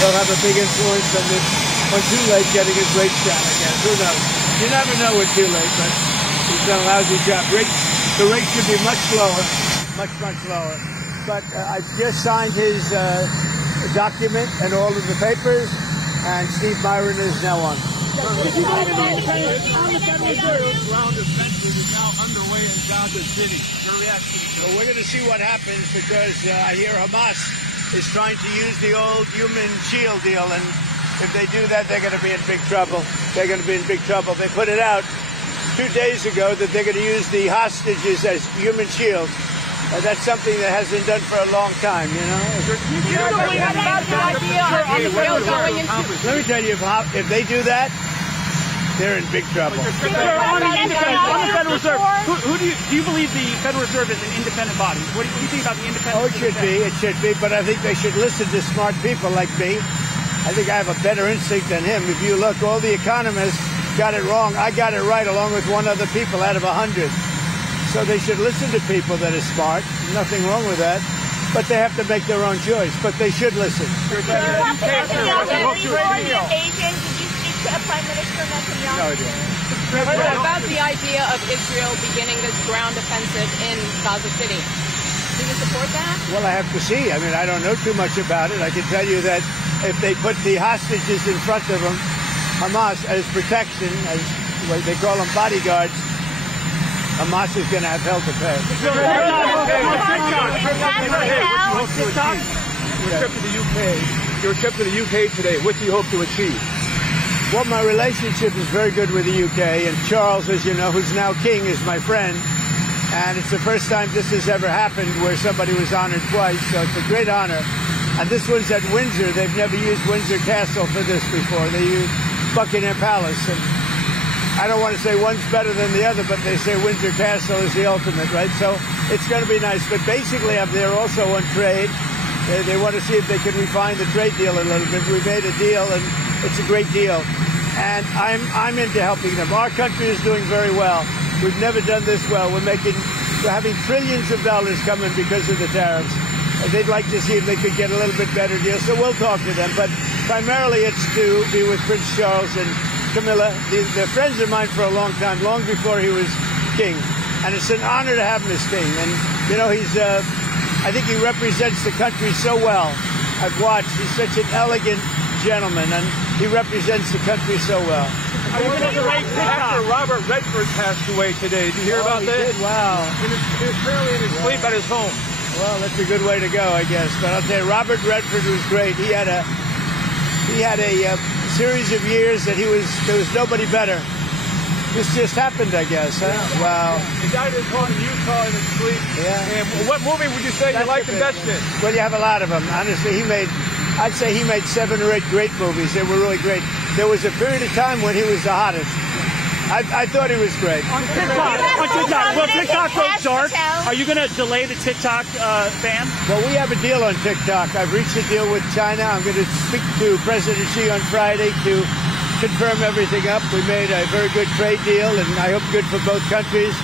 they'll have a big influence on Too Late getting his rates down again. Who knows? You never know with Too Late, but he's done a lousy job. The rate should be much lower, much lower. But I just signed his document and all of the papers, and Steve Byron is now on. This round of sanctions is now underway in Gaza City. Your reaction to it? Well, we're going to see what happens because I hear Hamas is trying to use the old human shield deal, and if they do that, they're going to be in big trouble. They're going to be in big trouble. They put it out 2 days ago that they're going to use the hostages as human shields. That's something that hasn't been done for a long time, you know? Let me tell you, if they do that, they're in big trouble. On the Federal Reserve, who do you believe the Federal Reserve is an independent body? What do you think about the independence? Oh, it should be, but I think they should listen to smart people like me. I think I have a better instinct than him. If you look, all the economists got it wrong. I got it right along with one other people out of 100. So they should listen to people that are smart. Nothing wrong with that. But they have to make their own choice. But they should listen. Did you speak to Prime Minister Netanyahu? No, I didn't. What about the idea of Israel beginning this ground offensive in Gaza City? Do you support that? Well, I have to see. I mean, I don't know too much about it. I can tell you that if they put the hostages in front of them, Hamas, as protection, as what they call them bodyguards, Hamas is going to have hell to pay. Your trip to the UK today, what do you hope to achieve? Well, my relationship is very good with the UK, and Charles, as you know, who's now king, is my friend. And it's the first time this has ever happened where somebody was honored twice, so it's a great honor. And this one's at Windsor. They've never used Windsor Castle for this before. They used Buckingham Palace. And I don't want to say one's better than the other, but they say Windsor Castle is the ultimate, right? So it's going to be nice. But basically, I'm there also on trade. They want to see if they can refine the trade deal a little bit. We made a deal, and it's a great deal. And I'm into helping them. Our country is doing very well. We've never done this well. We're having trillions of dollars coming because of the tariffs. And they'd like to see if they could get a little bit better deal. So we'll talk to them. But primarily it's to be with Prince Charles and Camilla. They're friends of mine for a long time, long before he was king. And it's an honor to have him as king. And, you know, I think he represents the country so well. I've watched. He's such an elegant gentleman, and he represents the country so well. Actor Robert Redford passed away today. Did you hear about that? Did? Wow. Apparently in his sleep at his home. Well, that's a good way to go, I guess. But I'll tell you, Robert Redford was great. He had a series of years that there was nobody better. This just happened, I guess, huh? Yeah. Wow. He died at his home in Utah in his sleep. Yeah. And what movie would you say you liked him best in? Well, you have a lot of them. Honestly, I'd say he made 7 or 8 great movies. They were really great. There was a period of time when he was the hottest. I thought he was great. On TikTok. Will TikTok go dark? Are you going to delay the TikTok ban? Well, we have a deal on TikTok. I've reached a deal with China. I'm going to speak to President Xi on Friday to confirm everything up. We made a very good trade deal, and I hope good for both countries,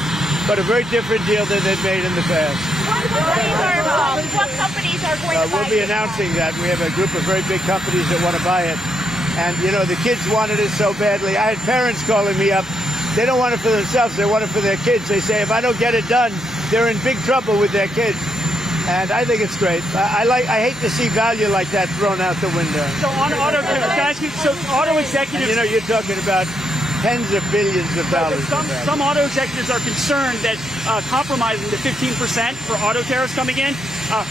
but a very different deal than they've made in the past. What companies are going to buy We'll be announcing that. We have a group of very big companies that want to buy it. And, you know, the kids wanted it so badly. I had parents calling me up. They don't want it for themselves. They want it for their kids. They say, if I don't get it done, they're in big trouble with their kids. And I think it's great. I hate to see value like that thrown out the window. So on auto executives... You know, you're talking about tens of billions of dollars. Some auto executives are concerned that compromising the 15% for auto tariffs coming in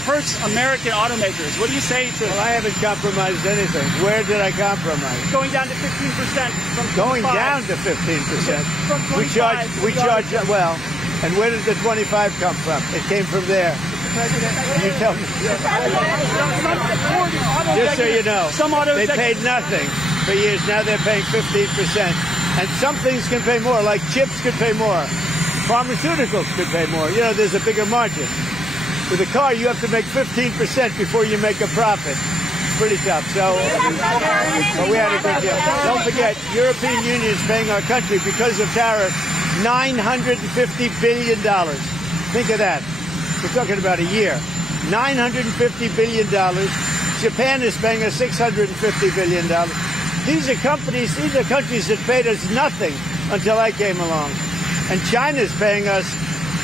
hurts American automakers. What do you say to... Well, I haven't compromised anything. Where did I compromise? Going down to 15% from 25. Going down to 15%. From 25. We charge, well, and where did the 25 come from? It came from there. You tell me. Just so you know, they paid nothing for years. Now they're paying 15%. And some things can pay more, like chips could pay more. Pharmaceuticals could pay more. You know, there's a bigger margin. With a car, you have to make 15% before you make a profit. It's pretty tough. So, but we had a good deal. Don't forget, European Union is paying our country because of tariffs $950 billion. Think of that. We're talking about a year. $950 billion. Japan is paying us $650 billion. These are countries that paid us nothing until I came along. And China's paying us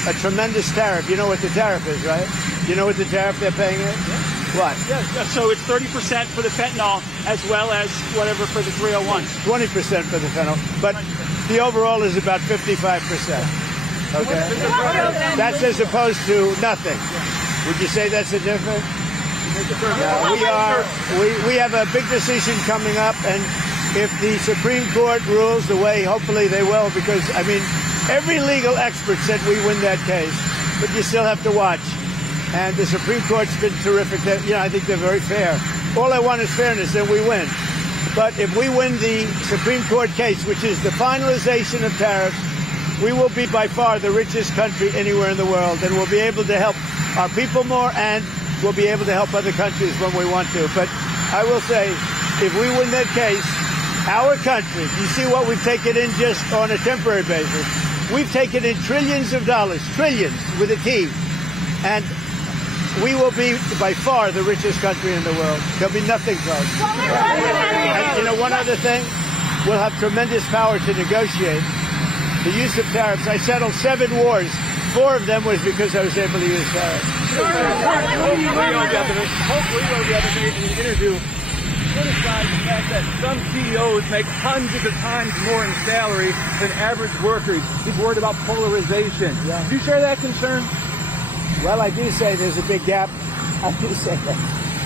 a tremendous tariff. You know what the tariff is, right? You know what the tariff they're paying us? Yeah. What? Yeah, so it's 30% for the fentanyl as well as whatever for the 301. 20% for the fentanyl. But the overall is about 55%. Okay? That's as opposed to nothing. Would you say that's a difference? We have a big decision coming up, and if the Supreme Court rules the way hopefully they will, because, I mean, every legal expert said we win that case, but you still have to watch. And the Supreme Court's been terrific. I think they're very fair. All I want is fairness, and we win. But if we win the Supreme Court case, which is the finalization of tariffs, we will be by far the richest country anywhere in the world, and we'll be able to help our people more, and we'll be able to help other countries when we want to. But I will say, if we win that case, our country, you see what we've taken in just on a temporary basis. We've taken in trillions of dollars, trillions with a T, and we will be by far the richest country in the world. There'll be nothing close. And one other thing, we'll have tremendous power to negotiate. The use of tariffs, I settled 7 wars. 4 of them was because I was able to use tariffs. Hopefully you'll be able to in the interview criticize the fact that some CEOs make hundreds of times more in salary than average workers. He's worried about polarization. Yeah. Do you share that concern? Well, I do say there's a big gap. I do say that.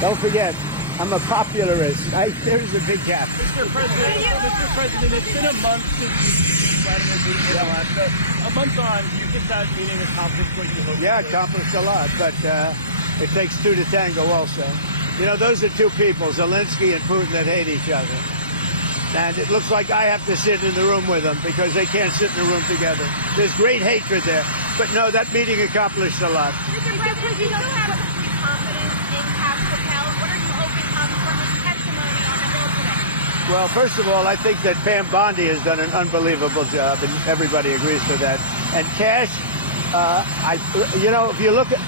Don't forget, I'm a popularist. There's a big gap. Mr. President, it's been a month since Vladimir Putin. A month on, you think that meeting accomplished what you hoped? Yeah, accomplished a lot, but it takes 2 to tango also. Those are 2 people, Zelensky and Putin, that hate each other. And it looks like I have to sit in the room with them because they can't sit in the room together. There's great hatred there. But no, that meeting accomplished a lot. Mr. President, you don't have complete confidence in Kash Patel. What are you hoping comes from his testimony on the Hill today? Well, first of all, I think that Pam Bondi has done an unbelievable job, and everybody agrees to that. And Kash, if you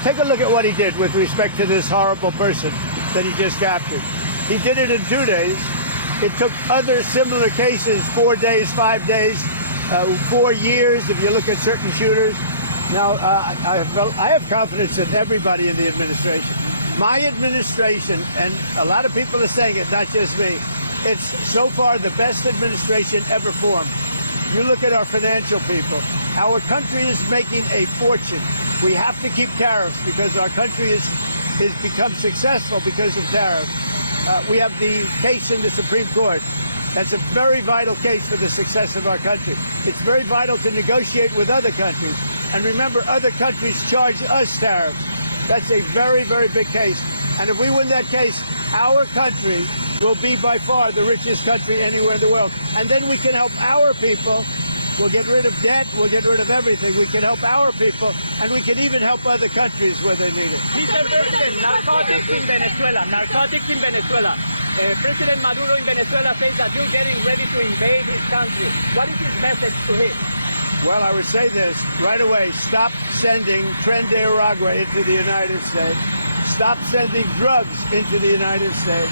take a look at what he did with respect to this horrible person that he just captured. He did it in 2 days. It took other similar cases 4 days, 5 days, 4 years, if you look at certain shooters. Now, I have confidence in everybody in the administration. My administration, and a lot of people are saying it, not just me, it's so far the best administration ever formed. You look at our financial people. Our country is making a fortune. We have to keep tariffs because our country has become successful because of tariffs. We have the case in the Supreme Court. That's a very vital case for the success of our country. It's very vital to negotiate with other countries. And remember, other countries charge us tariffs. That's a very, very big case. And if we win that case, our country will be by far the richest country anywhere in the world. And then we can help our people. We'll get rid of debt. We'll get rid of everything. We can help our people, and we can even help other countries where they need it. Mr. President, narcotics in Venezuela. Narcotics in Venezuela. President Maduro in Venezuela says that you're getting ready to invade his country. What is his message to him? Well, I would say this right away. Stop sending Tren de Aragua into the United States. Stop sending drugs into the United States.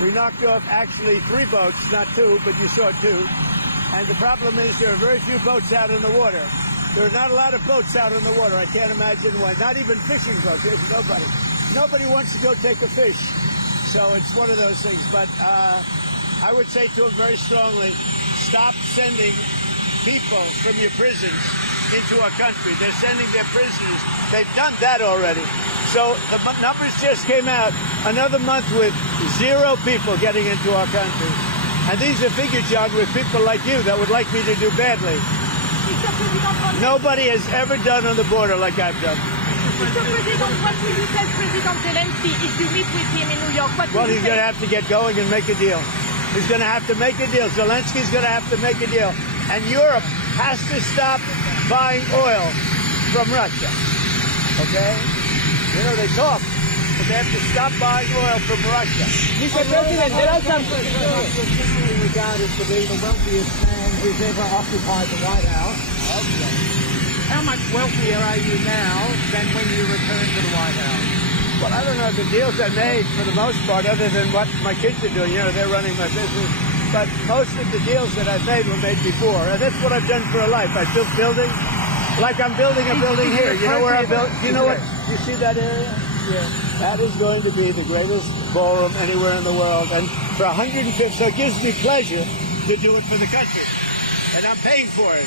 We knocked off actually 3 boats, not 2, but you saw 2. And the problem is there are very few boats out in the water. There are not a lot of boats out in the water. I can't imagine why. Not even fishing boats. There's nobody. Nobody wants to go take a fish. So it's one of those things. But I would say to them very strongly, stop sending people from your prisons into our country. They're sending their prisoners. They've done that already. So the numbers just came out. Another month with 0 people getting into our country. And these are figures, John, with people like you that would like me to do badly. Nobody has ever done on the border like I've done. Mr. President, what will you tell President Zelensky if you meet with him in New York? Well, he's going to have to get going and make a deal. He's going to have to make a deal. Zelensky's going to have to make a deal. And Europe has to stop buying oil from Russia. Okay? They talk. But they have to stop buying oil from Russia. Mr. President, there are some traditionally regarded to be the wealthiest man who's ever occupied the White House. How much wealthier are you now than when you returned to the White House? Well, I don't know the deals I made for the most part, other than what my kids are doing. You know, they're running my business. But most of the deals that I've made were made before. And that's what I've done for a life. I built buildings like I'm building a building here. You know where I built? You know what? You see that area? Yeah. That is going to be the greatest ballroom anywhere in the world. And for 150, so it gives me pleasure to do it for the country. And I'm paying for it.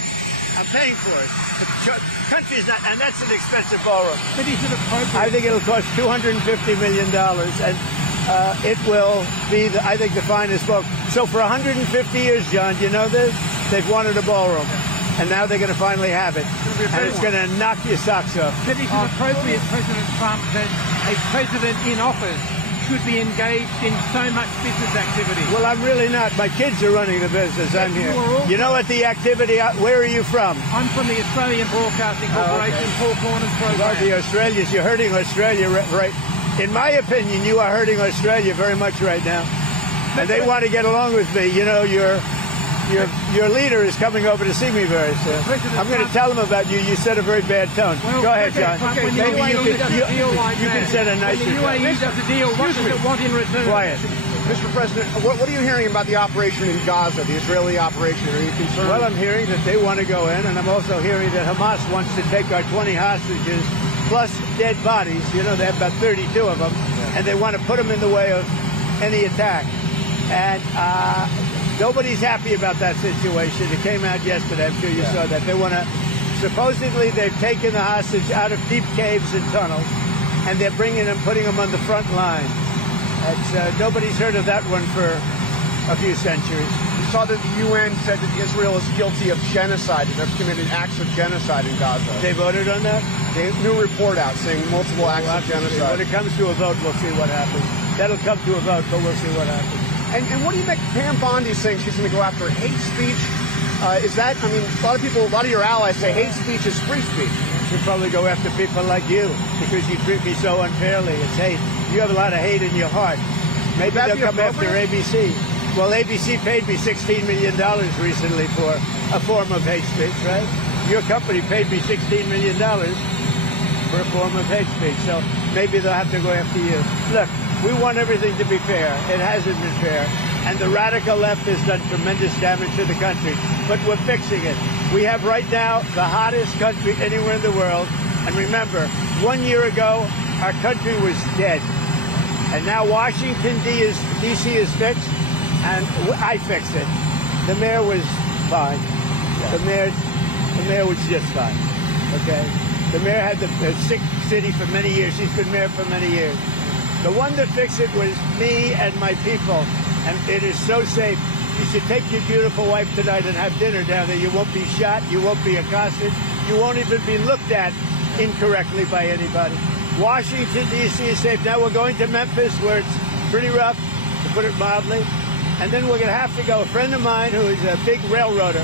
I'm paying for it. The country's not, and that's an expensive ballroom. But is it appropriate? I think it'll cost $250 million, and it will be, I think, the finest ballroom. So for 150 years, John, you know this? They've wanted a ballroom, and now they're going to finally have it. And it's going to knock your socks off. But is it appropriate, President Trump, that a president in office should be engaged in so much business activity? Well, I'm really not. My kids are running the business. I'm here. You know what the activity, where are you from? I'm from the Australian Broadcasting Corporation, Paul Corner's program. The Australians, you're hurting Australia, right? In my opinion, you are hurting Australia very much right now. And they want to get along with me. You know, your leader is coming over to see me very soon. I'm going to tell him about you. You set a very bad tone. Well, go ahead, John. When the UAE does a deal like you can set a nicer tone. When the UAE does a deal, what does it want in return? Quiet. Mr. President, what are you hearing about the operation in Gaza, the Israeli operation? Are you concerned? Well, I'm hearing that they want to go in, and I'm also hearing that Hamas wants to take our 20 hostages plus dead bodies. You know, they have about 32 of them, and they want to put them in the way of any attack. And nobody's happy about that situation. It came out yesterday. I'm sure you saw that. They want to, supposedly they've taken the hostage out of deep caves and tunnels, and they're bringing them, putting them on the front line. Nobody's heard of that one for a few centuries. We saw that the UN said that Israel is guilty of genocide and have committed acts of genocide in Gaza. They voted on that? A new report out saying multiple acts of genocide. When it comes to a vote, we'll see what happens. That'll come to a vote, but we'll see what happens. And what do you make? Pam Bondi saying she's going to go after hate speech. Is that, I mean, a lot of your allies say hate speech is free speech. She'll probably go after people like you because you treat me so unfairly. It's hate. You have a lot of hate in your heart. Maybe they'll come after ABC. Well, ABC paid me $16 million recently for a form of hate speech, right? Your company paid me $16 million for a form of hate speech. So maybe they'll have to go after you. Look, we want everything to be fair. It hasn't been fair. And the radical left has done tremendous damage to the country. But we're fixing it. We have right now the hottest country anywhere in the world. And remember, 1 year ago, our country was dead. And now Washington, D.C. is fixed, and I fixed it. The mayor was fine. The mayor was just fine, okay? The mayor had the sick city for many years. He's been mayor for many years. The one that fixed it was me and my people, and it is so safe. You should take your beautiful wife tonight and have dinner down there. You won't be shot. You won't be accosted. You won't even be looked at incorrectly by anybody. Washington, D.C. is safe. Now we're going to Memphis, where it's pretty rough, to put it mildly. And then we're going to have to go. A friend of mine who is a big railroader,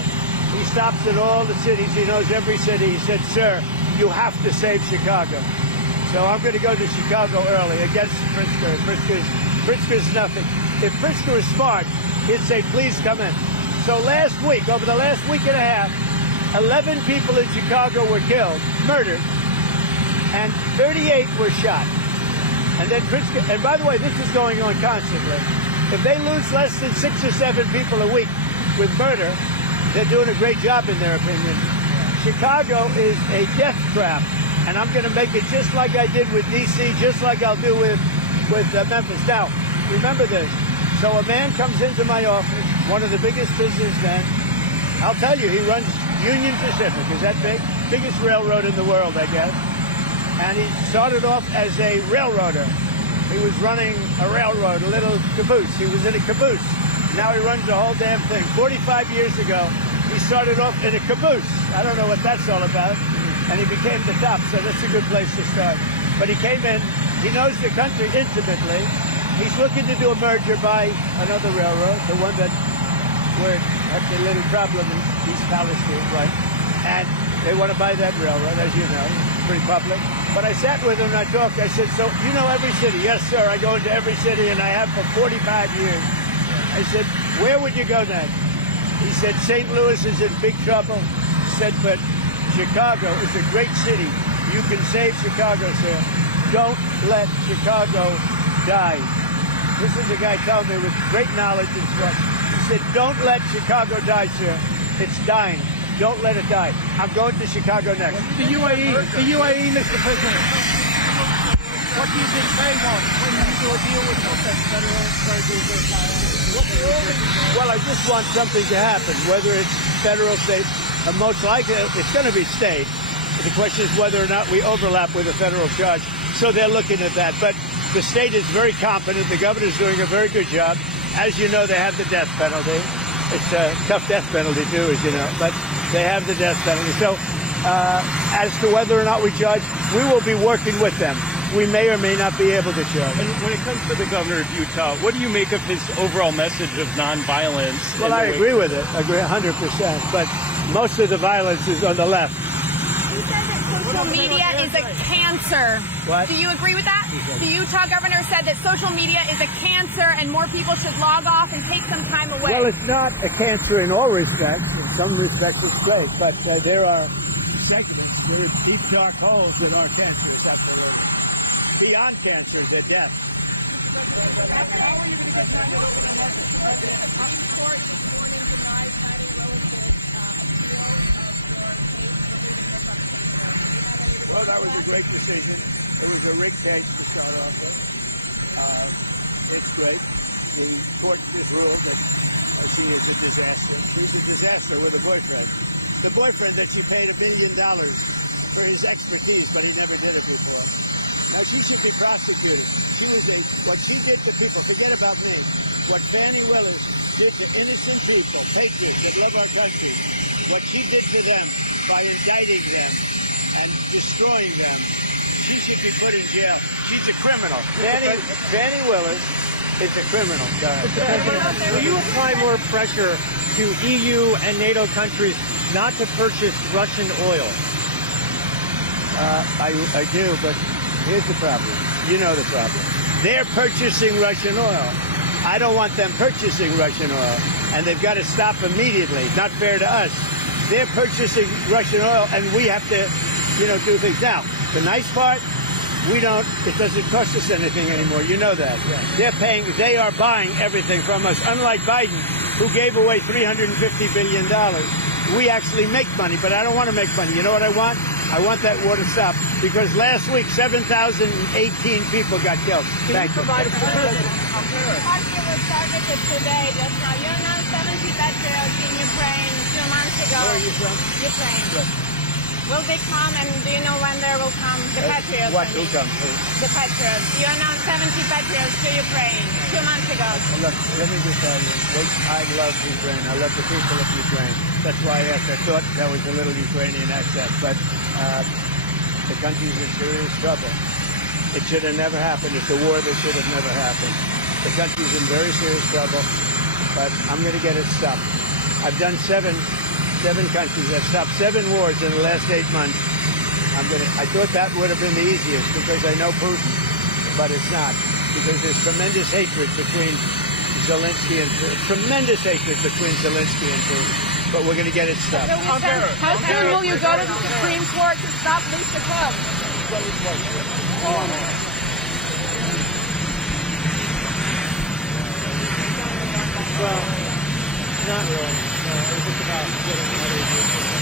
he stops at all the cities. He knows every city. He said, sir, you have to save Chicago. So I'm going to go to Chicago early against Pritzker. Pritzker's nothing. If Pritzker was smart, he'd say, please come in. So last week, over the last week and a half, 11 people in Chicago were killed, murdered, and 38 were shot. And then Pritzker, and by the way, this is going on constantly. If they lose less than 6 or 7 people a week with murder, they're doing a great job in their opinion. Chicago is a death trap, and I'm going to make it just like I did with D.C., just like I'll do with Memphis. Now, remember this. So a man comes into my office, one of the biggest businessmen. I'll tell you, he runs Union Pacific. Is that big? Biggest railroad in the world, I guess. And he started off as a railroader. He was running a railroad, a little caboose. He was in a caboose. Now he runs the whole damn thing. 45 years ago, he started off in a caboose. I don't know what that's all about. And he became the top, so that's a good place to start. But he came in. He knows the country intimately. He's looking to do a merger by another railroad, the one that we're at the little problem in East Palestine, right? And they want to buy that railroad, as you know. It's pretty public. But I sat with him and I talked. I said, so you know every city? Yes, sir. I go into every city, and I have for 45 years. I said, where would you go next? He said, St. Louis is in big trouble. He said, but Chicago is a great city You can save Chicago, sir. Don't let Chicago die. This is a guy telling me with great knowledge and trust. He said, don't let Chicago die, sir. It's dying. Don't let it die. I'm going to Chicago next. The UAE, Mr. President. What do you think they want when you do a deal with that federal treasury? Well, I just want something to happen, whether it's federal, state, most likely it's going to be state. The question is whether or not we overlap with a federal judge. So they're looking at that. But the state is very competent. The governor's doing a very good job. As you know, they have the death penalty. It's a tough death penalty, too, as you know. But they have the death penalty. So as to whether or not we judge, we will be working with them. We may or may not be able to judge. And when it comes to the governor of Utah, what do you make of his overall message of nonviolence? Well, I agree with it. I agree 100%. But most of the violence is on the left. He said that social media is a cancer. What? Do you agree with that? The Utah governor said that social media is a cancer and more people should log off and take some time away. Well, it's not a cancer in all respects. In some respects, it's great. But there are segments, there are deep, dark holes that aren't cancerous, absolutely. Beyond cancer, they're death. Well, that was a great decision. It was a rigged case to start off with. It's great. The court just ruled that she is a disaster. She's a disaster with a boyfriend. The boyfriend that she paid $1 million for his expertise, but he never did it before. Now, she should be prosecuted. What she did to people, forget about me, what Fannie Willis did to innocent people, patriots that love our country, what she did to them by indicting them and destroying them, she should be put in jail. She's a criminal. Fannie Willis is a criminal. Will you apply more pressure to EU and NATO countries not to purchase Russian oil? I do, but here's the problem. You know the problem. They're purchasing Russian oil. I don't want them purchasing Russian oil, and they've got to stop immediately. It's not fair to us. They're purchasing Russian oil, and we have to, do things. Now, the nice part, it doesn't cost us anything anymore. You know that. Yeah. They are buying everything from us, unlike Biden, who gave away $350 billion. We actually make money, but I don't want to make money. You know what I want? I want that war to stop, because last week 7,018 people got killed. Thank you. Talking with targeted today, just now. You announced 70 patriots in Ukraine 2 months ago. Where are you from? Ukraine. Good. Will they come, and do you know when there will come? The patriots. What will come? The patriots. You announced 70 patriots to Ukraine 2 months ago. Well, look, let me just tell you, I love Ukraine. I love the people of Ukraine. That's why I asked. I thought that was a little Ukrainian accent, but the country's in serious trouble. It should have never happened. It's a war that should have never happened. The country's in very serious trouble, but I'm going to get it stopped. I've done seven countries. I've stopped 7 wars in the last 8 months. I thought that would have been the easiest because I know Putin, but it's not, because there's tremendous hatred between Zelensky and Putin. But we're going to get it stopped. How soon will you go to the Supreme Court to stop Lisa Cook? Well, not really. No, it was just about getting others.